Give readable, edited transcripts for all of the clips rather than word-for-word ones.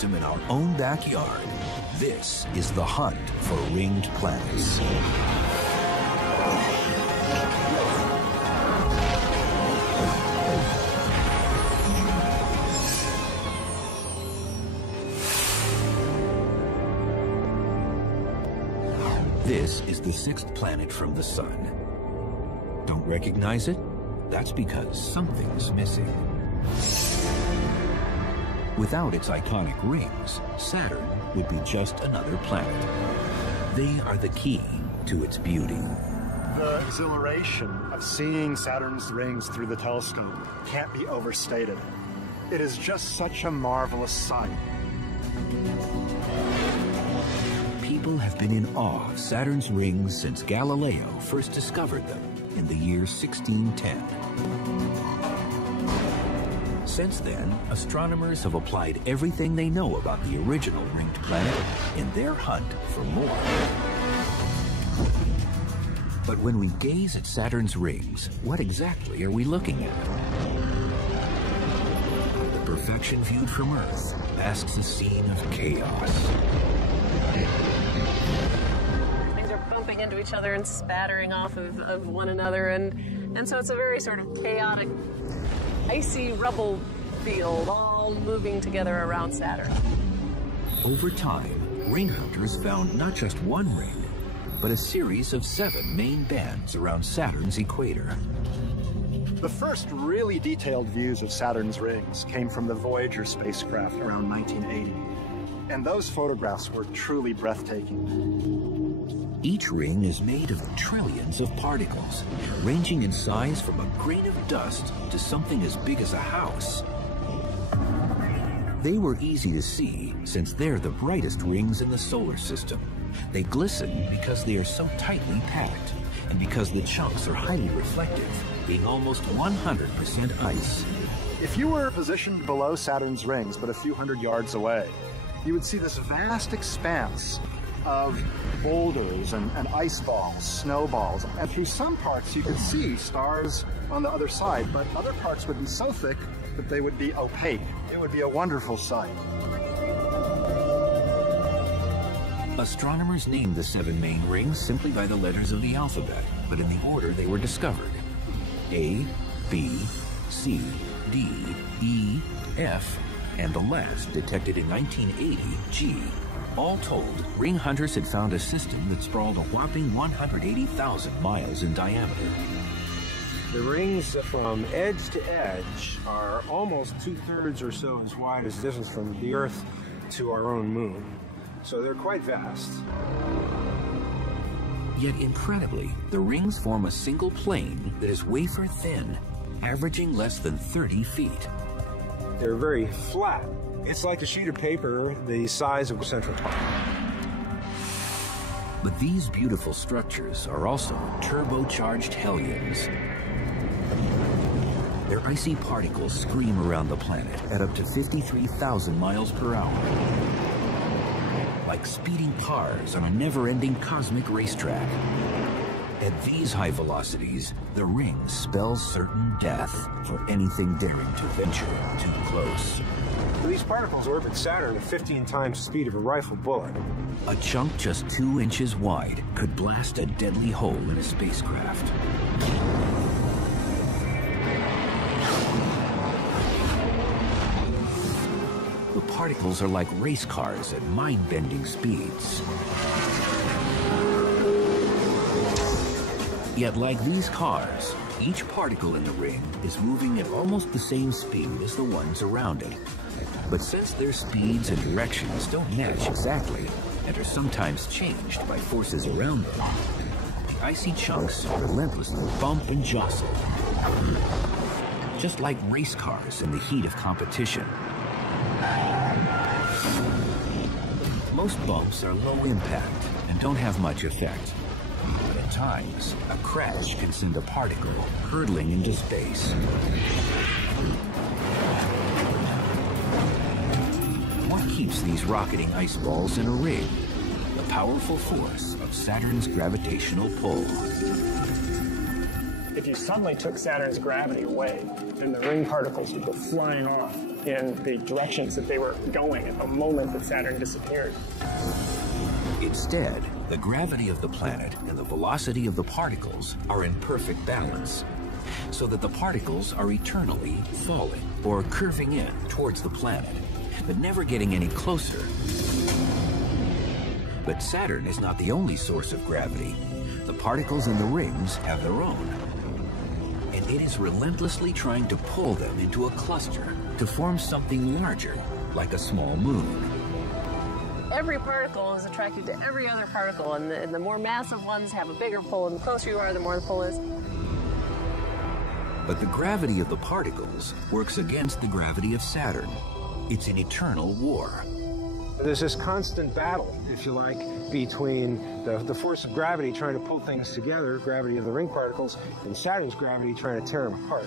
system in our own backyard. This is the hunt for ringed planets. This is the sixth planet from the Sun. Don't recognize it? That's because something's missing. Without its iconic rings, Saturn would be just another planet. They are the key to its beauty. The exhilaration of seeing Saturn's rings through the telescope can't be overstated. It is just such a marvelous sight. People have been in awe of Saturn's rings since Galileo first discovered them in the year 1610. Since then, astronomers have applied everything they know about the original ringed planet in their hunt for more. But when we gaze at Saturn's rings, what exactly are we looking at? The perfection viewed from Earth masks a scene of chaos. Things are bumping into each other and spattering off of one another, and so it's a very sort of chaotic, icy rubble field, all moving together around Saturn. Over time, ring hunters found not just one ring, but a series of 7 main bands around Saturn's equator. The first really detailed views of Saturn's rings came from the Voyager spacecraft around 1980, and those photographs were truly breathtaking. Each ring is made of trillions of particles, ranging in size from a grain of dust to something as big as a house. They were easy to see since they're the brightest rings in the solar system. They glisten because they are so tightly packed, and because the chunks are highly reflective, being almost 100% ice. If you were positioned below Saturn's rings but a few hundred yards away, you would see this vast expanse of boulders and ice balls, snowballs, and through some parts you could see stars on the other side, but other parts would be so thick that they would be opaque. It would be a wonderful sight. Astronomers named the 7 main rings simply by the letters of the alphabet, but in the order they were discovered. A, B, C, D, E, F, and the last, detected in 1980, G. All told, ring hunters had found a system that sprawled a whopping 180,000 miles in diameter. The rings from edge to edge are almost 2/3 or so as wide as the distance from the Earth to our own moon. So they're quite vast. Yet incredibly, the rings form a single plane that is wafer thin, averaging less than 30 feet. They're very flat. It's like a sheet of paper the size of Central Park. But these beautiful structures are also turbocharged hellions. Their icy particles scream around the planet at up to 53,000 miles per hour. Like speeding cars on a never-ending cosmic racetrack. At these high velocities, the rings spell certain death for anything daring to venture too close. These particles orbit Saturn at 15 times the speed of a rifle bullet. A chunk just 2 inches wide could blast a deadly hole in a spacecraft. The particles are like race cars at mind-bending speeds. Yet like these cars, each particle in the ring is moving at almost the same speed as the ones around it. But since their speeds and directions don't match exactly, and are sometimes changed by forces around them, the icy chunks relentlessly bump and jostle. Just like race cars in the heat of competition. Most bumps are low impact and don't have much effect. But at times, a crash can send a particle hurtling into space. What keeps these rocketing ice balls in a ring? The powerful force of Saturn's gravitational pull. If you suddenly took Saturn's gravity away, then the ring particles would go flying off. in the directions that they were going at the moment that Saturn disappeared. Instead, the gravity of the planet and the velocity of the particles are in perfect balance, so that the particles are eternally falling or curving in towards the planet, but never getting any closer. But Saturn is not the only source of gravity. The particles in the rings have their own, and it is relentlessly trying to pull them into a cluster to form something larger, like a small moon. Every particle is attracted to every other particle, and the more massive ones have a bigger pull, and the closer you are, the more the pull is. But the gravity of the particles works against the gravity of Saturn. It's an eternal war. There's this constant battle, if you like, between the force of gravity trying to pull things together, gravity of the ring particles, and Saturn's gravity trying to tear them apart.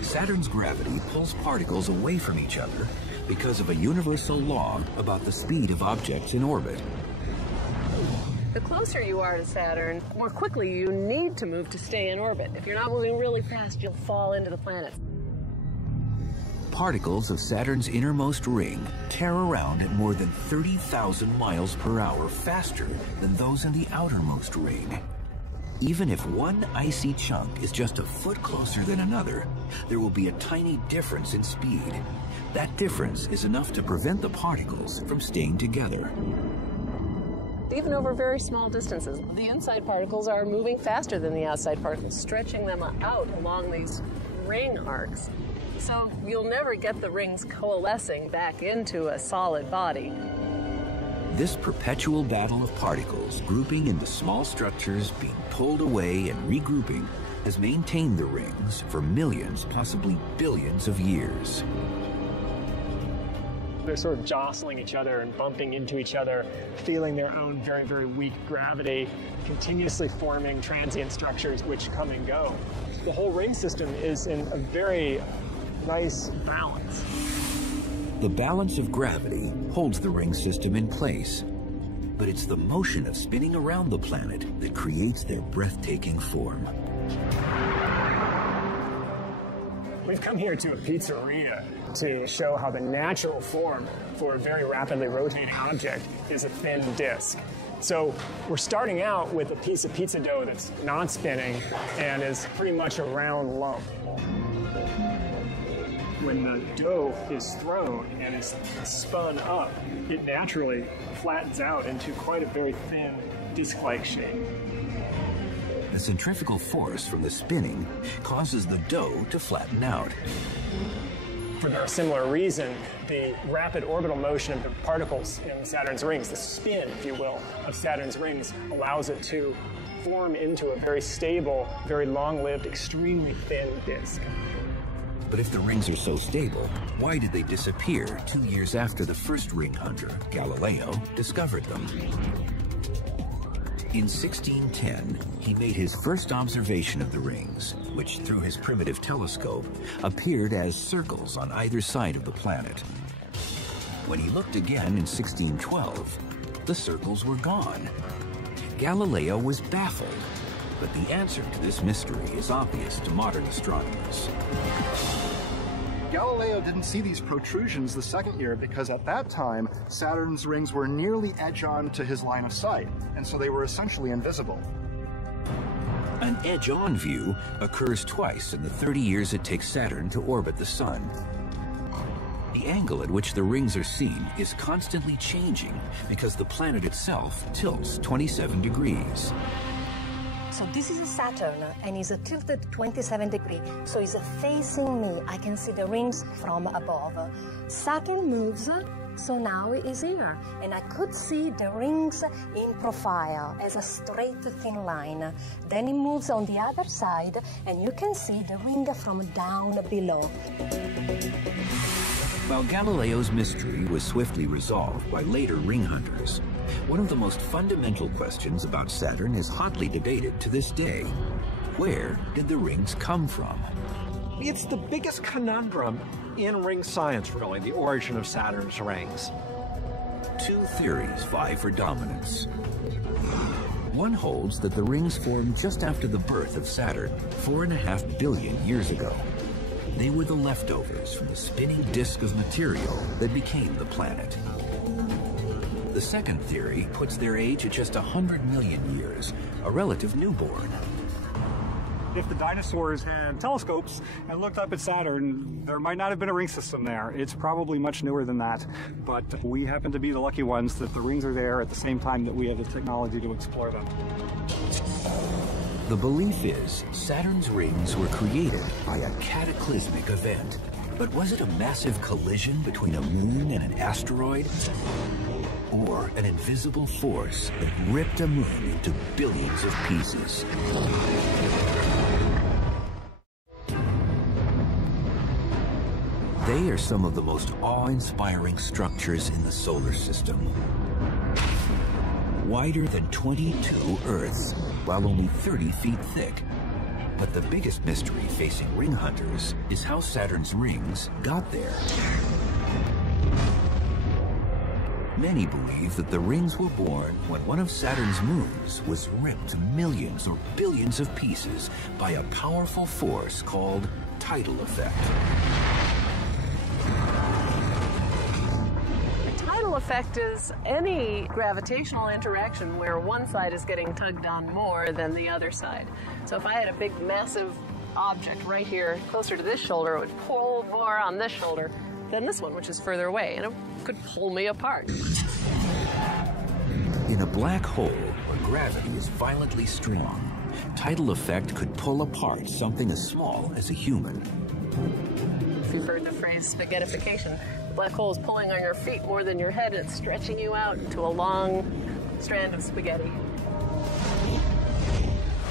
Saturn's gravity pulls particles away from each other because of a universal law about the speed of objects in orbit. The closer you are to Saturn, the more quickly you need to move to stay in orbit. If you're not moving really fast, you'll fall into the planet. Particles of Saturn's innermost ring tear around at more than 30,000 miles per hour faster than those in the outermost ring. Even if one icy chunk is just a foot closer than another, there will be a tiny difference in speed. That difference is enough to prevent the particles from staying together. Even over very small distances, the inside particles are moving faster than the outside particles, stretching them out along these ring arcs. So you'll never get the rings coalescing back into a solid body. This perpetual battle of particles, grouping into small structures, being pulled away and regrouping, has maintained the rings for millions, possibly billions of years. They're sort of jostling each other and bumping into each other, feeling their own very, very weak gravity, continuously forming transient structures which come and go. The whole ring system is in a very nice balance. The balance of gravity holds the ring system in place, but it's the motion of spinning around the planet that creates their breathtaking form. We've come here to a pizzeria to show how the natural form for a very rapidly rotating object is a thin disc. So we're starting out with a piece of pizza dough that's not spinning and is pretty much a round lump. When the dough is thrown and is spun up, it naturally flattens out into quite a very thin disc-like shape. The centrifugal force from the spinning causes the dough to flatten out. For a similar reason, the rapid orbital motion of the particles in Saturn's rings, the spin, if you will, of Saturn's rings, allows it to form into a very stable, very long-lived, extremely thin disk. But if the rings are so stable, why did they disappear 2 years after the first ring hunter, Galileo, discovered them? In 1610, he made his first observation of the rings, which through his primitive telescope appeared as circles on either side of the planet. When he looked again in 1612, the circles were gone. Galileo was baffled, but the answer to this mystery is obvious to modern astronomers. Galileo didn't see these protrusions the second year because at that time, Saturn's rings were nearly edge-on to his line of sight, and so they were essentially invisible. An edge-on view occurs twice in the 30 years it takes Saturn to orbit the Sun. The angle at which the rings are seen is constantly changing because the planet itself tilts 27 degrees. So this is a Saturn, and it's tilted 27 degrees, so it's facing me. I can see the rings from above. Saturn moves, so now it is here, and I could see the rings in profile as a straight thin line. Then it moves on the other side, and you can see the ring from down below. While Galileo's mystery was swiftly resolved by later ring hunters, one of the most fundamental questions about Saturn is hotly debated to this day. Where did the rings come from? It's the biggest conundrum in ring science, really, the origin of Saturn's rings. Two theories vie for dominance. One holds that the rings formed just after the birth of Saturn, 4.5 billion years ago. They were the leftovers from the spinning disk of material that became the planet. The second theory puts their age at just 100 million years, a relative newborn. If the dinosaurs had telescopes and looked up at Saturn, there might not have been a ring system there. It's probably much newer than that, but we happen to be the lucky ones that the rings are there at the same time that we have the technology to explore them. The belief is Saturn's rings were created by a cataclysmic event. But was it a massive collision between a moon and an asteroid? Or an invisible force that ripped a moon into billions of pieces? They are some of the most awe-inspiring structures in the solar system. Wider than 22 Earths, while only 30 feet thick. But the biggest mystery facing ring hunters is how Saturn's rings got there. Many believe that the rings were born when one of Saturn's moons was ripped to millions or billions of pieces by a powerful force called tidal effect. Tidal effect is any gravitational interaction where one side is getting tugged on more than the other side. So if I had a big, massive object right here, closer to this shoulder, it would pull more on this shoulder than this one, which is further away, and it could pull me apart. In a black hole where gravity is violently strong, tidal effect could pull apart something as small as a human. If you've heard the phrase spaghettification, the black hole is pulling on your feet more than your head, and it's stretching you out into a long strand of spaghetti.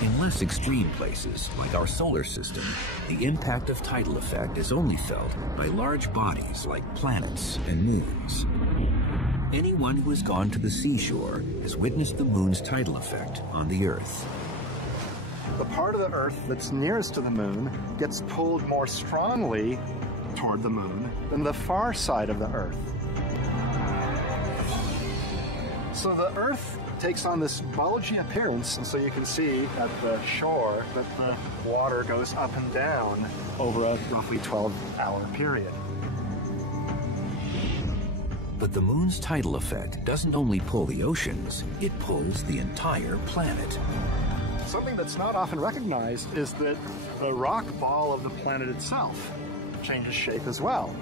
In less extreme places, like our solar system, the impact of tidal effect is only felt by large bodies like planets and moons. Anyone who has gone to the seashore has witnessed the moon's tidal effect on the Earth. The part of the Earth that's nearest to the moon gets pulled more strongly toward the moon than the far side of the Earth. So the Earth takes on this bulgy appearance, and so you can see at the shore that the water goes up and down over a roughly 12-hour period. But the moon's tidal effect doesn't only pull the oceans, it pulls the entire planet. Something that's not often recognized is that the rock ball of the planet itself changes shape as well.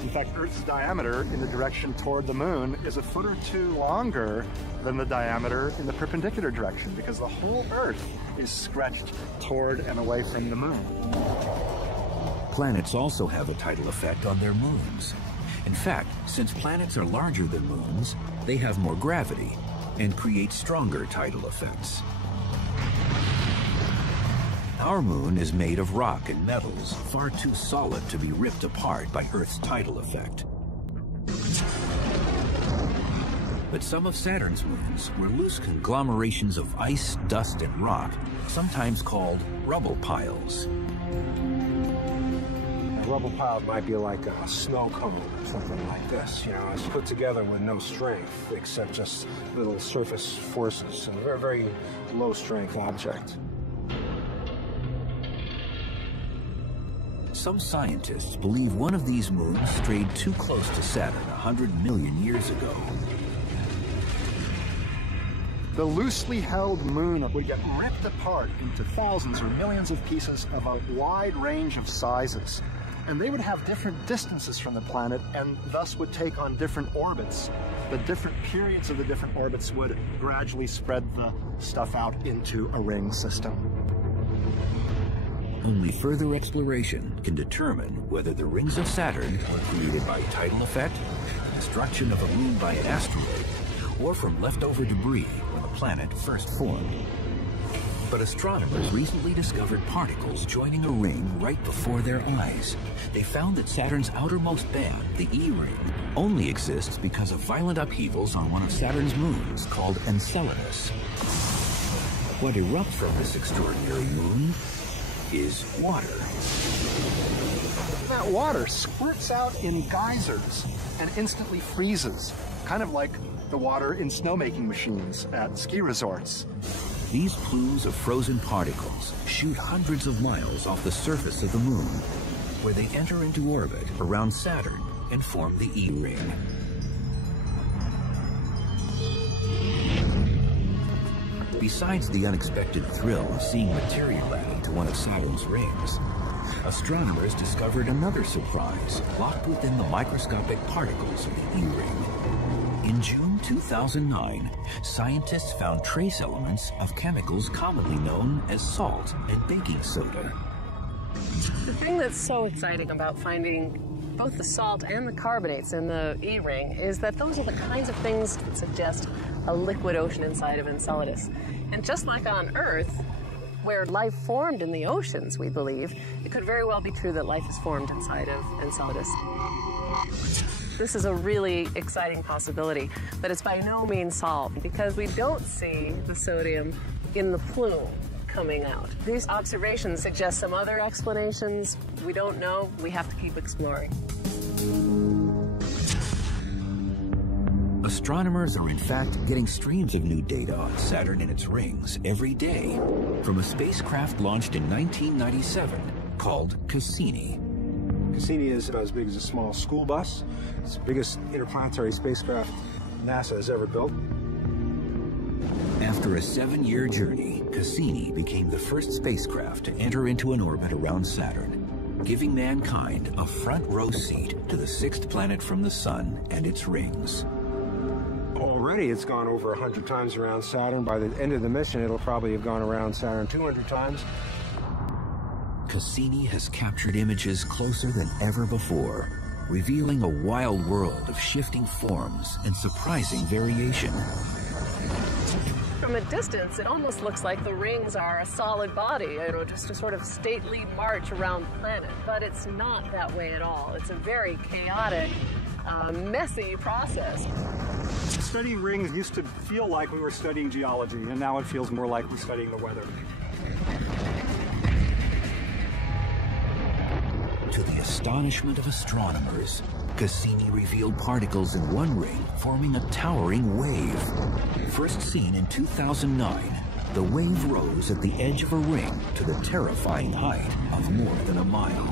In fact, Earth's diameter in the direction toward the moon is a foot or two longer than the diameter in the perpendicular direction, because the whole Earth is stretched toward and away from the moon. Planets also have a tidal effect on their moons. In fact, since planets are larger than moons, they have more gravity and create stronger tidal effects. Our moon is made of rock and metals, far too solid to be ripped apart by Earth's tidal effect. But some of Saturn's moons were loose conglomerations of ice, dust, and rock, sometimes called rubble piles. A rubble pile might be like a snow cone or something like this. You know, it's put together with no strength except just little surface forces, and a very, very low-strength object. Some scientists believe one of these moons strayed too close to Saturn 100 million years ago. The loosely held moon would get ripped apart into thousands or millions of pieces of a wide range of sizes. And they would have different distances from the planet and thus would take on different orbits. The different periods of the different orbits would gradually spread the stuff out into a ring system. Only further exploration can determine whether the rings of Saturn were created by tidal effect, destruction of a moon by an asteroid, or from leftover debris when the planet first formed. But astronomers recently discovered particles joining a ring right before their eyes. They found that Saturn's outermost band, the E ring, only exists because of violent upheavals on one of Saturn's moons called Enceladus. What erupts from this extraordinary moon is water. That water squirts out in geysers and instantly freezes, kind of like the water in snowmaking machines at ski resorts. These plumes of frozen particles shoot hundreds of miles off the surface of the moon. where they enter into orbit around Saturn and form the E-ring. Besides the unexpected thrill of seeing material added to one of Saturn's rings, astronomers discovered another surprise locked within the microscopic particles of the E-ring. In June 2009, scientists found trace elements of chemicals commonly known as salt and baking soda. The thing that's so exciting about finding both the salt and the carbonates in the E-ring is that those are the kinds of things that suggest a liquid ocean inside of Enceladus. And just like on Earth, where life formed in the oceans, we believe, it could very well be true that life is formed inside of Enceladus. This is a really exciting possibility, but it's by no means solved because we don't see the sodium in the plume coming out. These observations suggest some other explanations. We don't know. We have to keep exploring. Astronomers are in fact getting streams of new data on Saturn and its rings every day from a spacecraft launched in 1997 called Cassini. Cassini is about as big as a small school bus. It's the biggest interplanetary spacecraft NASA has ever built. After a 7-year journey, Cassini became the first spacecraft to enter into an orbit around Saturn, giving mankind a front-row seat to the 6th planet from the Sun and its rings. Already it's gone over 100 times around Saturn. By the end of the mission, it'll probably have gone around Saturn 200 times. Cassini has captured images closer than ever before, revealing a wild world of shifting forms and surprising variation. From a distance, it almost looks like the rings are a solid body, just a sort of stately march around the planet. But it's not that way at all. It's a very chaotic, messy process. Studying rings used to feel like we were studying geology, and now it feels more like we're studying the weather. To the astonishment of astronomers, Cassini revealed particles in one ring forming a towering wave. First seen in 2009, the wave rose at the edge of a ring to the terrifying height of more than a mile.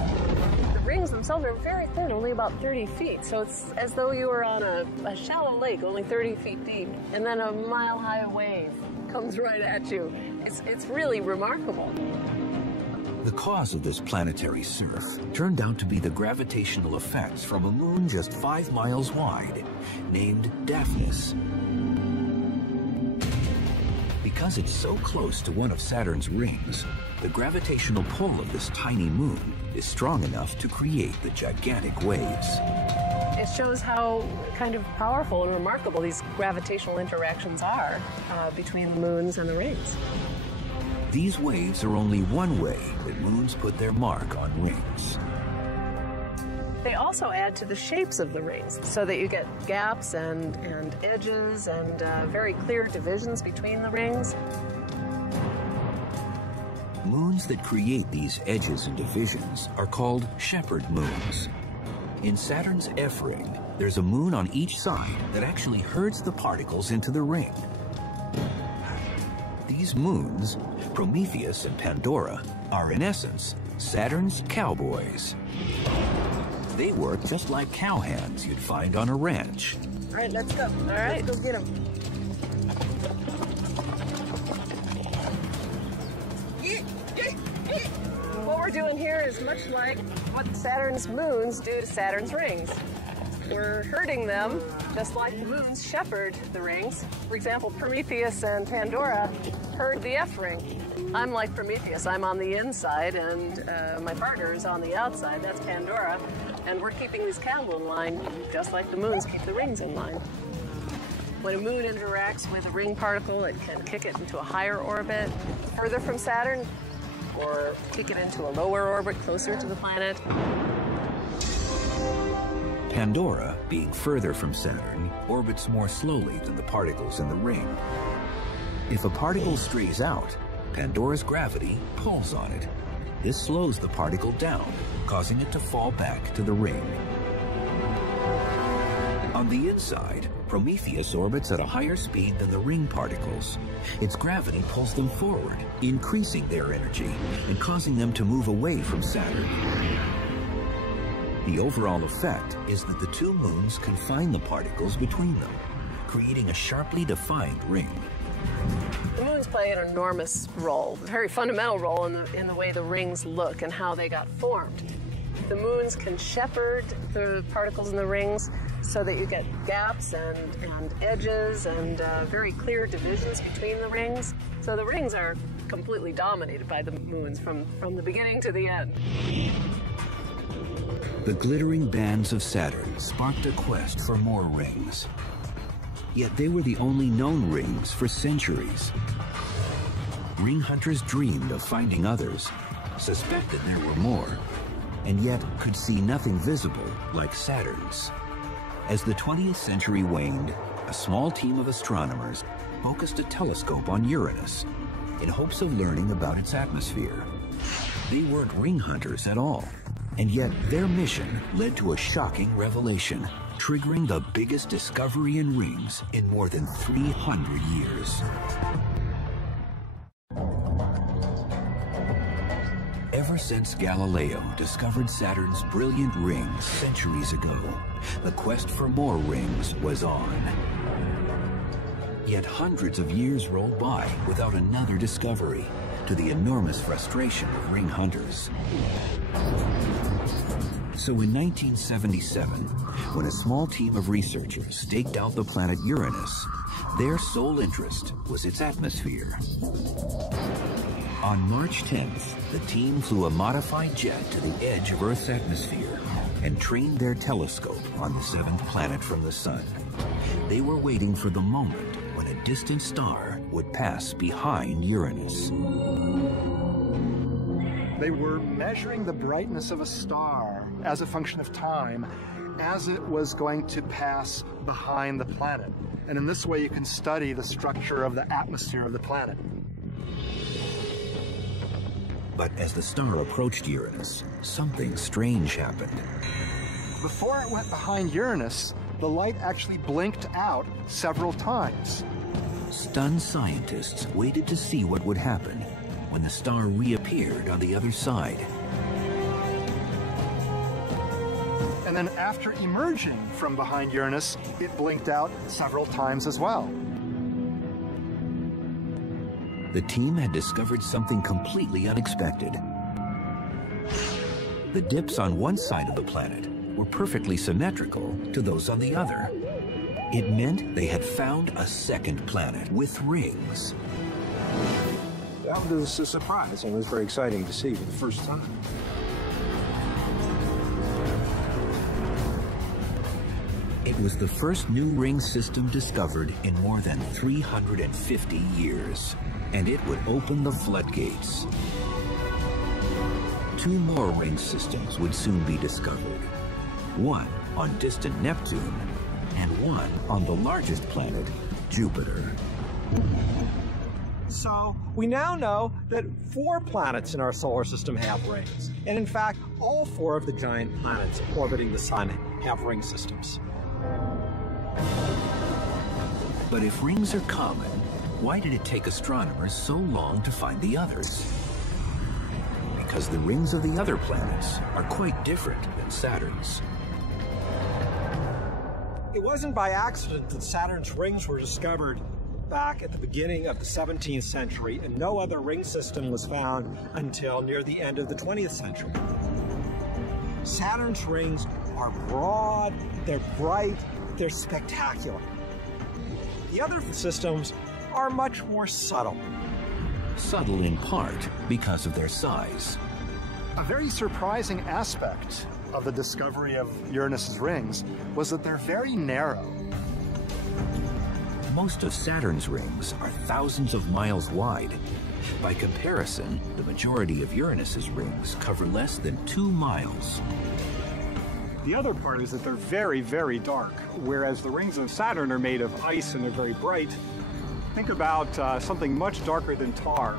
The rings themselves are very thin, only about 30 feet, so it's as though you were on a shallow lake, only 30 feet deep, and then a mile-high wave comes right at you. It's really remarkable. The cause of this planetary surf turned out to be the gravitational effects from a moon just 5 miles wide, named Daphnis. Because it's so close to one of Saturn's rings, the gravitational pull of this tiny moon is strong enough to create the gigantic waves. It shows how kind of powerful and remarkable these gravitational interactions are between the moons and the rings. These waves are only one way that moons put their mark on rings. They also add to the shapes of the rings so that you get gaps and edges and very clear divisions between the rings. Moons that create these edges and divisions are called shepherd moons. In Saturn's F ring, there's a moon on each side that actually herds the particles into the ring. These moons, Prometheus and Pandora, are in essence Saturn's cowboys. They work just like cowhands you'd find on a ranch. All right, let's go. All right, let's go get them. What we're doing here is much like what Saturn's moons do to Saturn's rings. We're herding them just like the moons shepherd the rings. For example, Prometheus and Pandora herd the F ring. I'm like Prometheus. I'm on the inside, and my partner is on the outside. That's Pandora. And we're keeping these cattle in line, just like the moons keep the rings in line. When a moon interacts with a ring particle, it can kick it into a higher orbit further from Saturn, or kick it into a lower orbit closer to the planet. Pandora, being further from Saturn, orbits more slowly than the particles in the ring. If a particle strays out, Pandora's gravity pulls on it. This slows the particle down, causing it to fall back to the ring. On the inside, Prometheus orbits at a higher speed than the ring particles. Its gravity pulls them forward, increasing their energy and causing them to move away from Saturn. The overall effect is that the two moons confine the particles between them, creating a sharply defined ring. The moons play an enormous role, a very fundamental role in the way the rings look and how they got formed. The moons can shepherd the particles in the rings so that you get gaps and edges and very clear divisions between the rings. So the rings are completely dominated by the moons from the beginning to the end. The glittering bands of Saturn sparked a quest for more rings. Yet they were the only known rings for centuries. Ring hunters dreamed of finding others, suspected there were more, and yet could see nothing visible like Saturn's. As the 20th century waned, a small team of astronomers focused a telescope on Uranus in hopes of learning about its atmosphere. They weren't ring hunters at all, and yet their mission led to a shocking revelation, triggering the biggest discovery in rings in more than 300 years. Ever since Galileo discovered Saturn's brilliant rings centuries ago, the quest for more rings was on. Yet hundreds of years rolled by without another discovery, to the enormous frustration of ring hunters. So in 1977, when a small team of researchers staked out the planet Uranus, their sole interest was its atmosphere. On March 10th, the team flew a modified jet to the edge of Earth's atmosphere and trained their telescope on the seventh planet from the Sun. They were waiting for the moment when a distant star would pass behind Uranus. They were measuring the brightness of a star as a function of time as it was going to pass behind the planet. And in this way, you can study the structure of the atmosphere of the planet. But as the star approached Uranus, something strange happened. Before it went behind Uranus, the light actually blinked out several times. Stunned scientists waited to see what would happen when the star reappeared on the other side. And then after emerging from behind Uranus, it blinked out several times as well. The team had discovered something completely unexpected. The dips on one side of the planet were perfectly symmetrical to those on the other. It meant they had found a second planet with rings. That was a surprise and was very exciting to see for the first time. It was the first new ring system discovered in more than 350 years, and it would open the floodgates. Two more ring systems would soon be discovered, one on distant Neptune and one on the largest planet, Jupiter. So we now know that 4 planets in our solar system have rings. And in fact, all 4 of the giant planets orbiting the sun have ring systems. But if rings are common, why did it take astronomers so long to find the others? Because the rings of the other planets are quite different than Saturn's. It wasn't by accident that Saturn's rings were discovered back at the beginning of the 17th century, and no other ring system was found until near the end of the 20th century. Saturn's rings are broad, they're bright, they're spectacular. The other systems are much more subtle. Subtle in part because of their size. A very surprising aspect of the discovery of Uranus's rings was that they're very narrow. Most of Saturn's rings are thousands of miles wide. By comparison, the majority of Uranus's rings cover less than 2 miles. The other part is that they're very, very dark, whereas the rings of Saturn are made of ice and they're very bright. Think about something much darker than tar.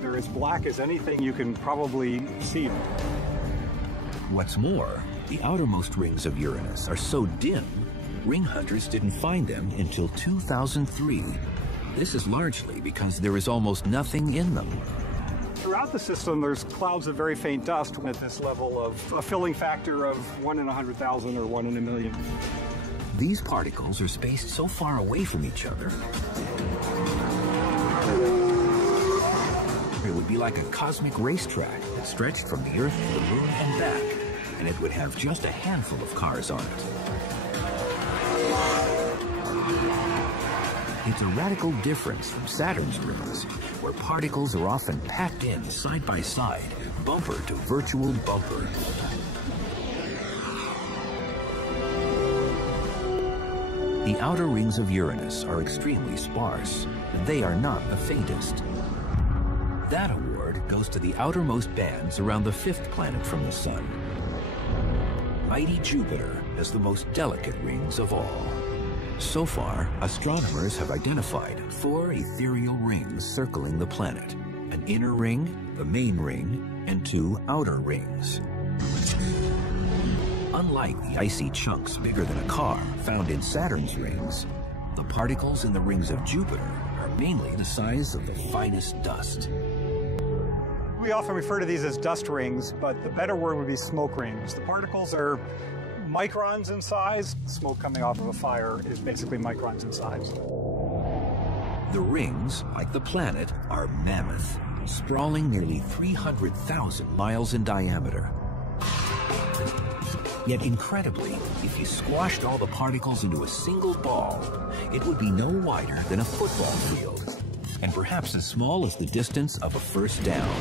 They're as black as anything you can probably see. What's more, the outermost rings of Uranus are so dim, ring hunters didn't find them until 2003. This is largely because there is almost nothing in them. Throughout the system, there's clouds of very faint dust at this level of a filling factor of 1 in 100,000 or 1 in a million. These particles are spaced so far away from each other, it would be like a cosmic racetrack that stretched from the Earth to the Moon and back, and it would have just a handful of cars on it. It's a radical difference from Saturn's rings, where particles are often packed in side by side, bumper to virtual bumper. The outer rings of Uranus are extremely sparse, and they are not the faintest. That award goes to the outermost bands around the 5th planet from the Sun. Mighty Jupiter has the most delicate rings of all. So far, astronomers have identified 4 ethereal rings circling the planet: an inner ring, the main ring, and 2 outer rings. Unlike the icy chunks bigger than a car found in Saturn's rings, the particles in the rings of Jupiter are mainly the size of the finest dust. We often refer to these as dust rings, but the better word would be smoke rings. The particles are microns in size. Smoke coming off of a fire is basically microns in size. The rings, like the planet, are mammoth, sprawling nearly 300,000 miles in diameter. Yet incredibly, if you squashed all the particles into a single ball, it would be no wider than a football field, and perhaps as small as the distance of a first down.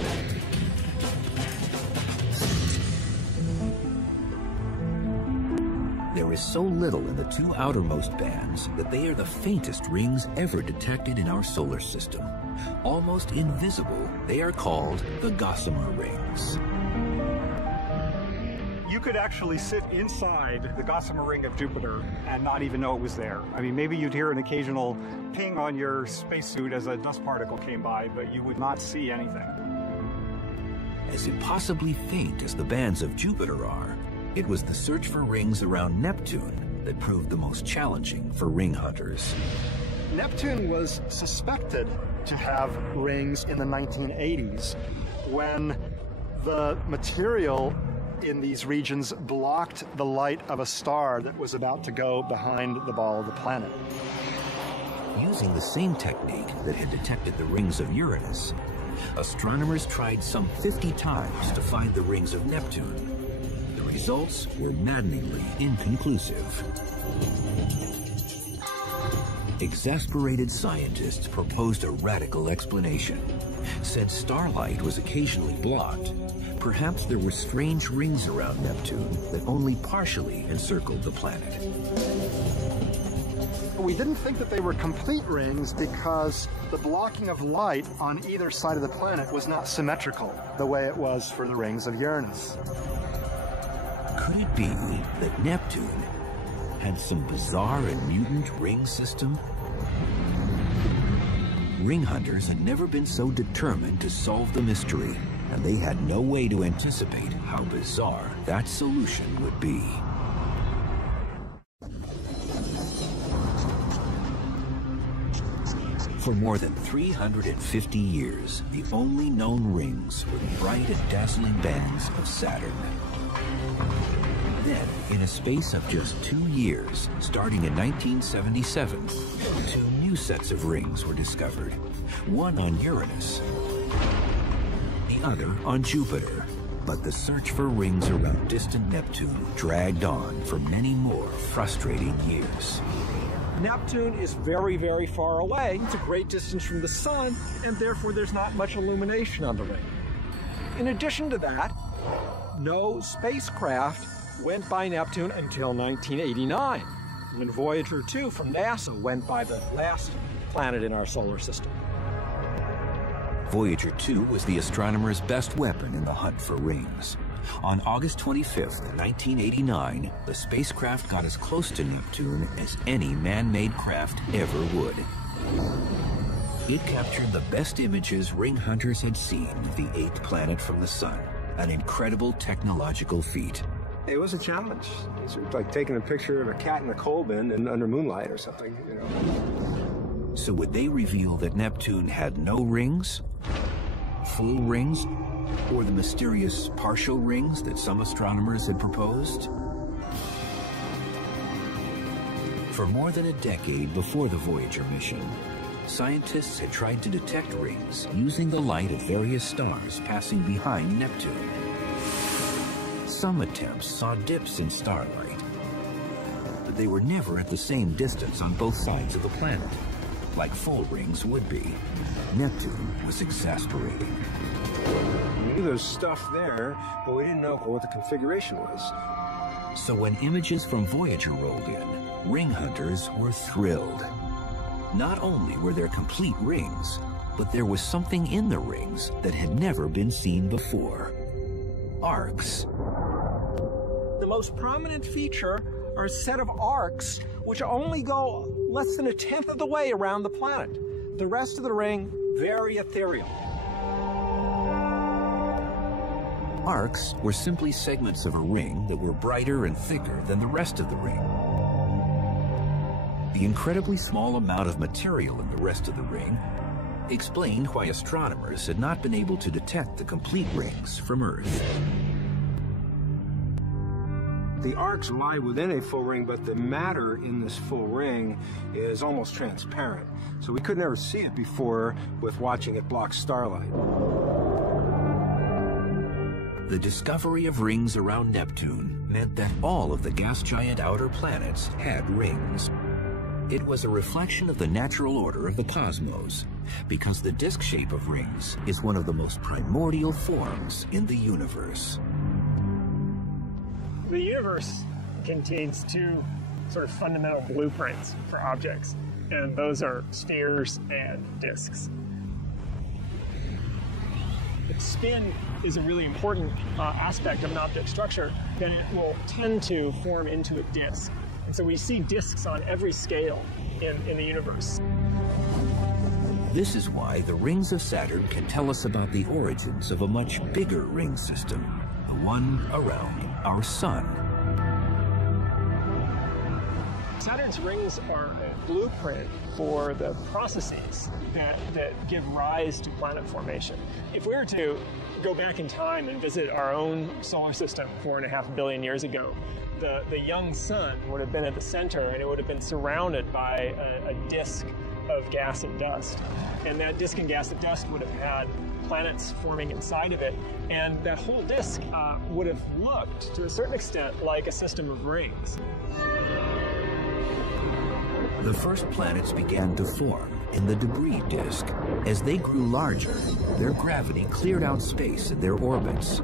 There is so little in the 2 outermost bands that they are the faintest rings ever detected in our solar system. Almost invisible, they are called the Gossamer Rings. You could actually sit inside the Gossamer Ring of Jupiter and not even know it was there. I mean, maybe you'd hear an occasional ping on your spacesuit as a dust particle came by, but you would not see anything. As impossibly faint as the bands of Jupiter are, it was the search for rings around Neptune that proved the most challenging for ring hunters. Neptune was suspected to have rings in the 1980s when the material in these regions blocked the light of a star that was about to go behind the ball of the planet. Using the same technique that had detected the rings of Uranus, astronomers tried some 50 times to find the rings of Neptune. The results were maddeningly inconclusive. Exasperated scientists proposed a radical explanation. Said starlight was occasionally blocked. Perhaps there were strange rings around Neptune that only partially encircled the planet. We didn't think that they were complete rings because the blocking of light on either side of the planet was not symmetrical the way it was for the rings of Uranus. Could it be that Neptune had some bizarre and mutant ring system? Ring hunters had never been so determined to solve the mystery, and they had no way to anticipate how bizarre that solution would be. For more than 350 years, the only known rings were the bright and dazzling bands of Saturn. Then, in a space of just 2 years, starting in 1977, 2 new sets of rings were discovered, one on Uranus, the other on Jupiter. But the search for rings around distant Neptune dragged on for many more frustrating years. Neptune is very, very far away. It's a great distance from the sun, and therefore there's not much illumination on the ring. In addition to that, no spacecraft went by Neptune until 1989, when Voyager 2 from NASA went by the last planet in our solar system. Voyager 2 was the astronomers' best weapon in the hunt for rings. On August 25th, 1989, the spacecraft got as close to Neptune as any man-made craft ever would. It captured the best images ring hunters had seen of the 8th planet from the sun, an incredible technological feat. It was a challenge. It's like taking a picture of a cat in a coal bin and under moonlight or something, you know. So would they reveal that Neptune had no rings? full rings, or the mysterious partial rings that some astronomers had proposed? For more than a decade before the Voyager mission, scientists had tried to detect rings using the light of various stars passing behind Neptune. Some attempts saw dips in starlight, but they were never at the same distance on both sides of the planet, like full rings would be. Neptune was exasperating. We knew there was stuff there, but we didn't know what the configuration was. So when images from Voyager rolled in, ring hunters were thrilled. Not only were there complete rings, but there was something in the rings that had never been seen before. Arcs. The most prominent feature are a set of arcs which only go less than 1/10 of the way around the planet. The rest of the ring, very ethereal. Arcs were simply segments of a ring that were brighter and thicker than the rest of the ring. The incredibly small amount of material in the rest of the ring explained why astronomers had not been able to detect the complete rings from Earth. The arcs lie within a full ring, but the matter in this full ring is almost transparent. So we could never see it before with watching it block starlight. The discovery of rings around Neptune meant that all of the gas giant outer planets had rings. It was a reflection of the natural order of the cosmos, because the disk shape of rings is one of the most primordial forms in the universe. The universe contains two sort of fundamental blueprints for objects, and those are spheres and disks. If spin is a really important aspect of an object structure, then it will tend to form into a disk. And so we see disks on every scale in the universe. This is why the rings of Saturn can tell us about the origins of a much bigger ring system, the one around our sun. Saturn's rings are a blueprint for the processes that give rise to planet formation. If we were to go back in time and visit our own solar system 4.5 billion years ago, the young sun would have been at the center, and it would have been surrounded by a disk of gas and dust. And that disk and gas and dust would have had planets forming inside of it, and that whole disk would have looked, to a certain extent, like a system of rings. The first planets began to form in the debris disk. As they grew larger, their gravity cleared out space in their orbits.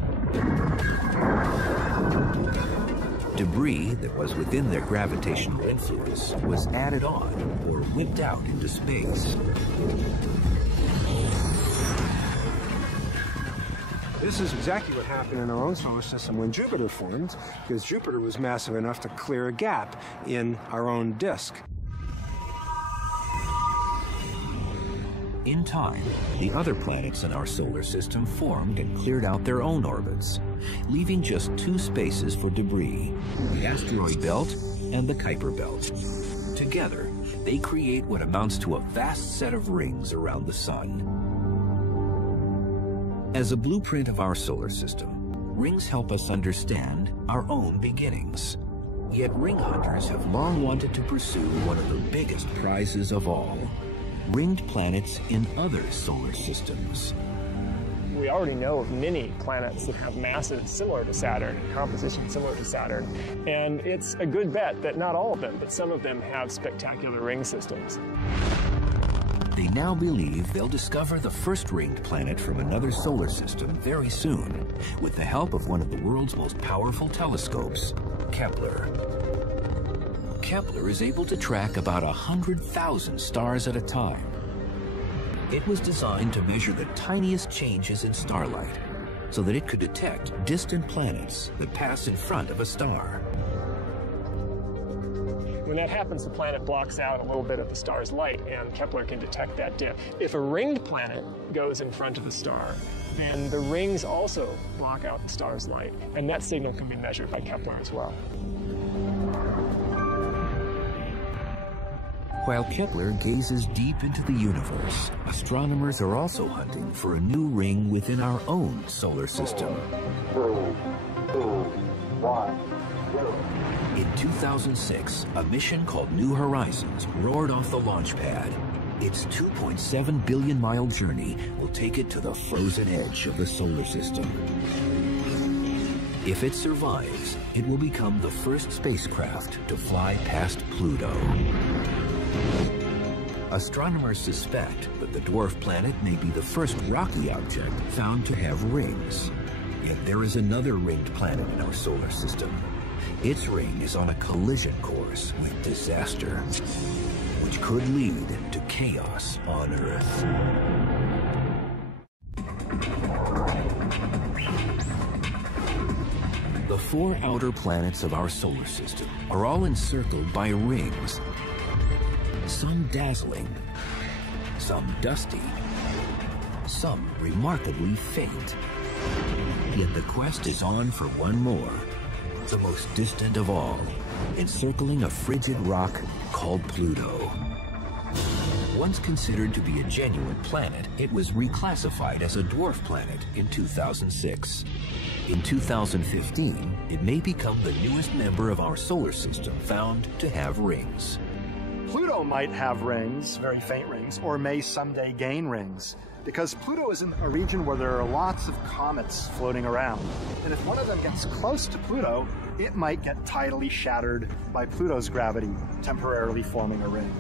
Debris that was within their gravitational influence was added on or whipped out into space. This is exactly what happened in our own solar system when Jupiter formed, because Jupiter was massive enough to clear a gap in our own disk. In time, the other planets in our solar system formed and cleared out their own orbits, leaving just two spaces for debris, the asteroid belt and the Kuiper belt. Together, they create what amounts to a vast set of rings around the sun. As a blueprint of our solar system, rings help us understand our own beginnings. Yet ring hunters have long wanted to pursue one of the biggest prizes of all: ringed planets in other solar systems. We already know of many planets that have masses similar to Saturn and composition similar to Saturn, and it's a good bet that not all of them, but some of them have spectacular ring systems. They now believe they'll discover the first ringed planet from another solar system very soon, with the help of one of the world's most powerful telescopes, Kepler. Kepler is able to track about 100,000 stars at a time. It was designed to measure the tiniest changes in starlight, so that it could detect distant planets that pass in front of a star. When that happens, the planet blocks out a little bit of the star's light, and Kepler can detect that dip. If a ringed planet goes in front of a star, then the rings also block out the star's light, and that signal can be measured by Kepler as well. While Kepler gazes deep into the universe, astronomers are also hunting for a new ring within our own solar system. 3, 2, 1, 0. In 2006, a mission called New Horizons roared off the launch pad. Its 2.7 billion mile journey will take it to the frozen edge of the solar system. If it survives, it will become the first spacecraft to fly past Pluto. Astronomers suspect that the dwarf planet may be the first rocky object found to have rings. Yet there is another ringed planet in our solar system. Its ring is on a collision course with disaster, which could lead to chaos on Earth. The 4 outer planets of our solar system are all encircled by rings. Some dazzling, some dusty, some remarkably faint. Yet the quest is on for one more, the most distant of all, encircling a frigid rock called Pluto. Once considered to be a genuine planet, it was reclassified as a dwarf planet in 2006. In 2015, it may become the newest member of our solar system found to have rings. Pluto might have rings, very faint rings, or may someday gain rings, because Pluto is in a region where there are lots of comets floating around. And if one of them gets close to Pluto, it might get tidally shattered by Pluto's gravity, temporarily forming a ring.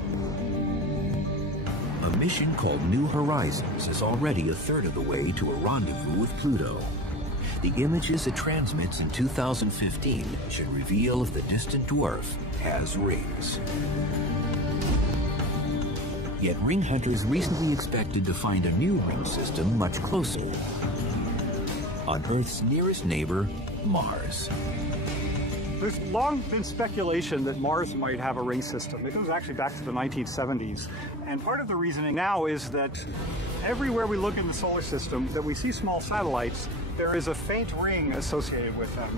A mission called New Horizons is already a third of the way to a rendezvous with Pluto. The images it transmits in 2015 should reveal if the distant dwarf has rings. Yet ring hunters recently expected to find a new ring system much closer, on Earth's nearest neighbor, Mars. There's long been speculation that Mars might have a ring system. It goes actually back to the 1970s. And part of the reasoning now is that everywhere we look in the solar system that we see small satellites, there is a faint ring associated with them.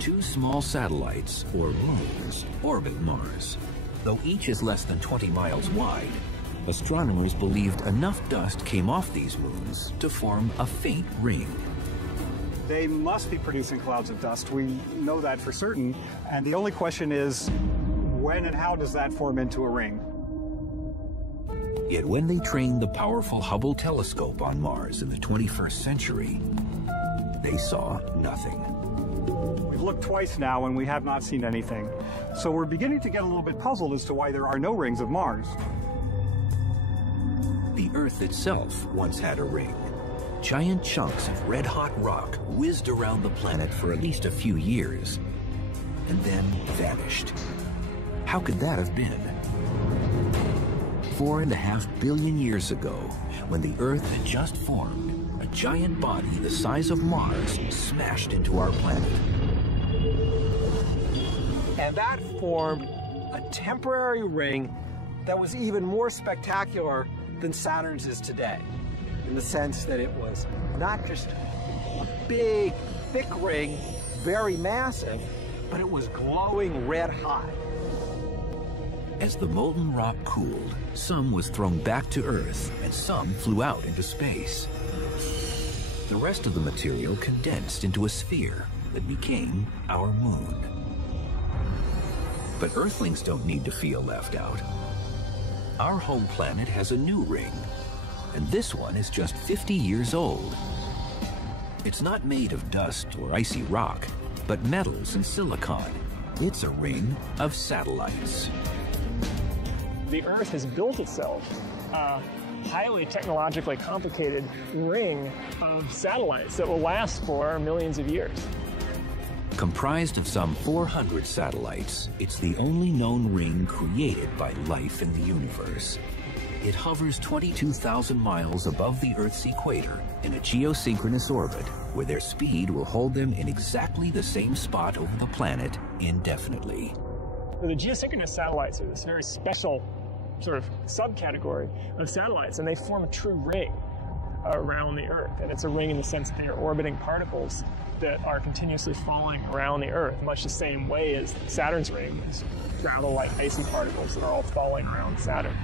2 small satellites, or moons, orbit Mars. Though each is less than 20 miles wide, astronomers believed enough dust came off these moons to form a faint ring. They must be producing clouds of dust. We know that for certain. And the only question is, when and how does that form into a ring? Yet when they trained the powerful Hubble telescope on Mars in the 21st century, they saw nothing. We've looked twice now and we have not seen anything. So we're beginning to get a little bit puzzled as to why there are no rings of Mars. The Earth itself once had a ring. Giant chunks of red-hot rock whizzed around the planet for at least a few years, and then vanished. How could that have been? 4.5 billion years ago, when the Earth had just formed, a giant body the size of Mars smashed into our planet. And that formed a temporary ring that was even more spectacular than Saturn's is today, in the sense that it was not just a big, thick ring, very massive, but it was glowing red hot. As the molten rock cooled, some was thrown back to Earth and some flew out into space. The rest of the material condensed into a sphere that became our moon. But Earthlings don't need to feel left out. Our home planet has a new ring, and this one is just 50 years old. It's not made of dust or icy rock, but metals and silicon. It's a ring of satellites. The Earth has built itself a highly technologically complicated ring of satellites that will last for millions of years. Comprised of some 400 satellites, it's the only known ring created by life in the universe. It hovers 22,000 miles above the Earth's equator in a geosynchronous orbit, where their speed will hold them in exactly the same spot over the planet indefinitely. The geosynchronous satellites are this very special sort of subcategory of satellites, and they form a true ring. around the Earth. And it's a ring in the sense that they are orbiting particles that are continuously falling around the Earth, much the same way as Saturn's ring is gravel-like icy particles that are all falling around Saturn.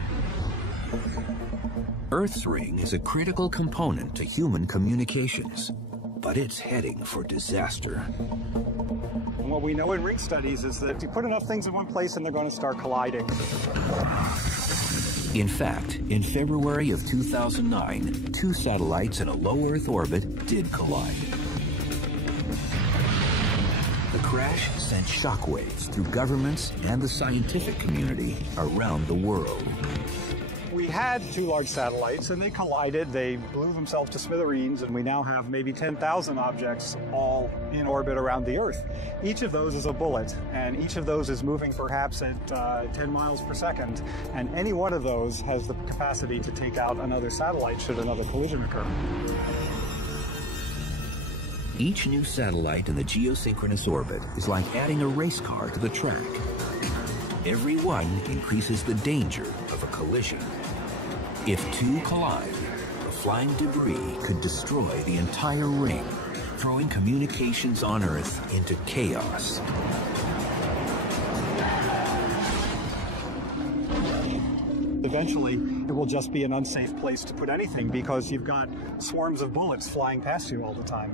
Earth's ring is a critical component to human communications, but it's heading for disaster. And what we know in ring studies is that if you put enough things in one place and they're going to start colliding. In fact, in February of 2009, 2 satellites in a low Earth orbit did collide. The crash sent shockwaves through governments and the scientific community around the world. We had 2 large satellites and they collided, they blew themselves to smithereens, and we now have maybe 10,000 objects all in orbit around the Earth. Each of those is a bullet, and each of those is moving perhaps at 10 miles per second, and any one of those has the capacity to take out another satellite should another collision occur. Each new satellite in the geosynchronous orbit is like adding a race car to the track. Every one increases the danger of a collision. If 2 collide, the flying debris could destroy the entire ring, throwing communications on Earth into chaos. Eventually, it will just be an unsafe place to put anything because you've got swarms of bullets flying past you all the time.